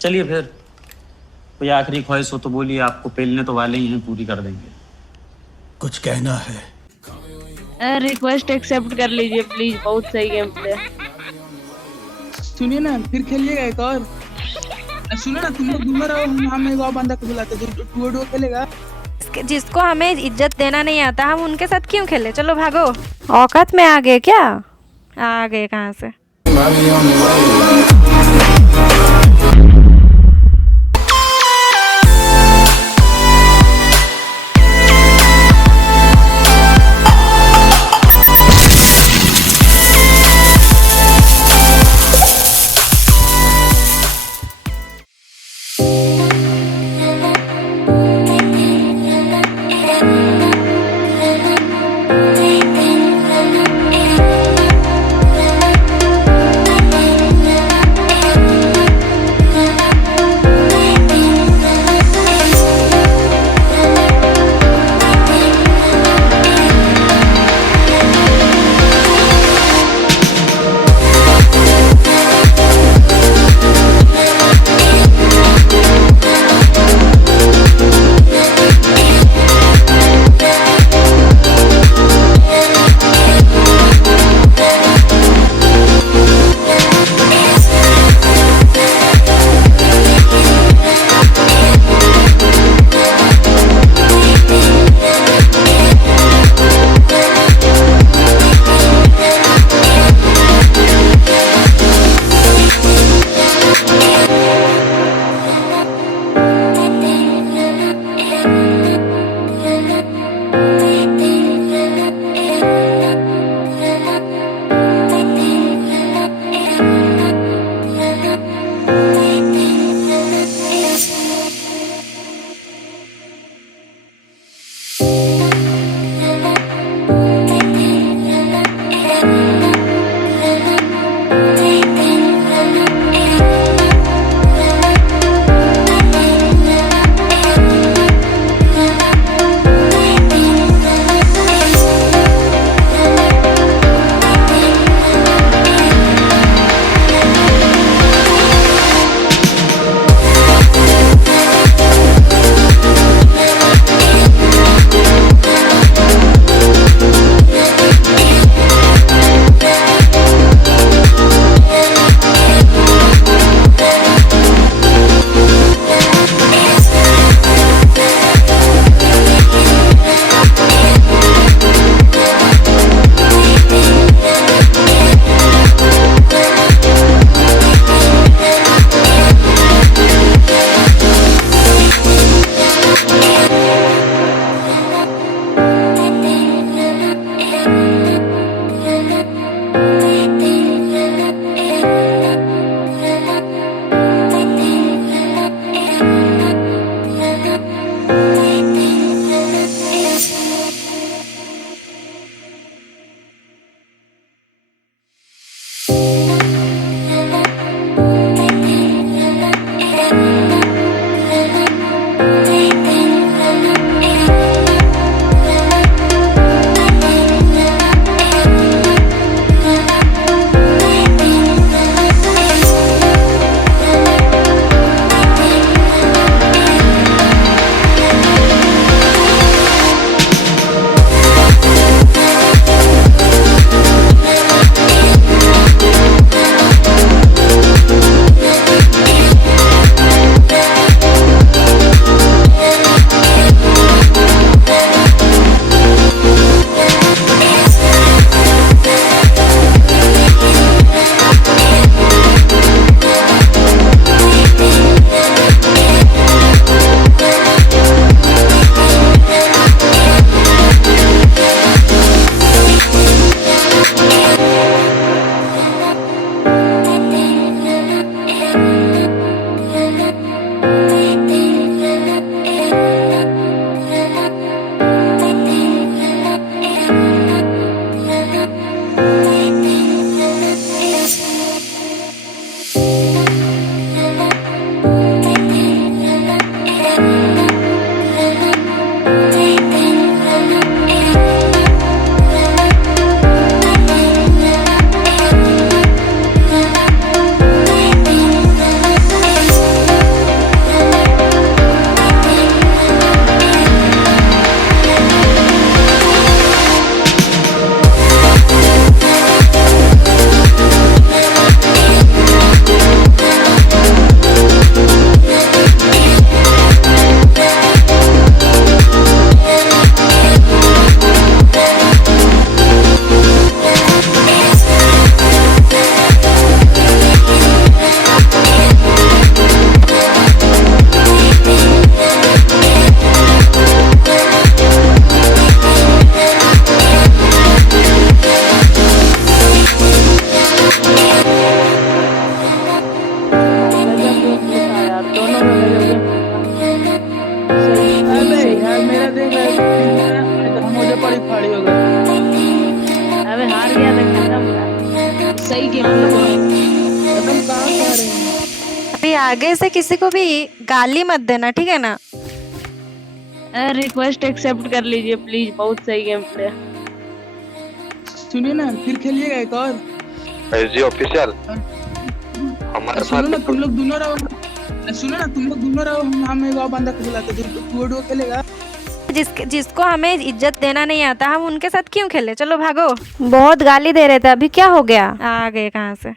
चलिए फिर, कोई आखिरी ख्वाहिश हो तो बोलिए, आपको पेलने तो वाले ही हैं, पूरी कर देंगे। कुछ कहना है? रिक्वेस्ट एक्सेप्ट कर लीजिए प्लीज, बहुत सही गेम प्ले। सुनिए ना, फिर खेलिएगा एक और। सुनो ना, तुम लोग दूर रहो, हम एक और बंदा को बुलाते हैं जो डुओ खेलेगा। जिसको हमें इज्जत देना नहीं आता, हम उनके साथ क्यों खेले? चलो भागो। औकात में आ गए क्या? आ गए कहाँ से? दोनों में मेरे गेम सही। अबे यार मेरा देख रहा है तो हम मुझे पड़ी फाड़ी हो गए। अबे हार गया तो खत्म था। सही गेम प्ले था। एकदम कहाँ से हारे हैं? अभी आगे से किसी को भी गाली मत देना, ठीक है ना? रिक्वेस्ट एक्सेप्ट कर लीजिए प्लीज, बहुत सही गेम प्ले। सुनिए ना, फिर खेलिएगा एक और। जी ऑफिशियल हमारे सुनो ना, साथ तुम लोग दोनों रहो। सुनो ना, तुम लोग दोनों रहो, हम एक और बंदा को बुलाते हैं। डुओ खेलेगा। जिसको हमें इज्जत देना नहीं आता हम उनके साथ क्यों खेले? चलो भागो। बहुत गाली दे रहे थे, अभी क्या हो गया? आ गए कहाँ से?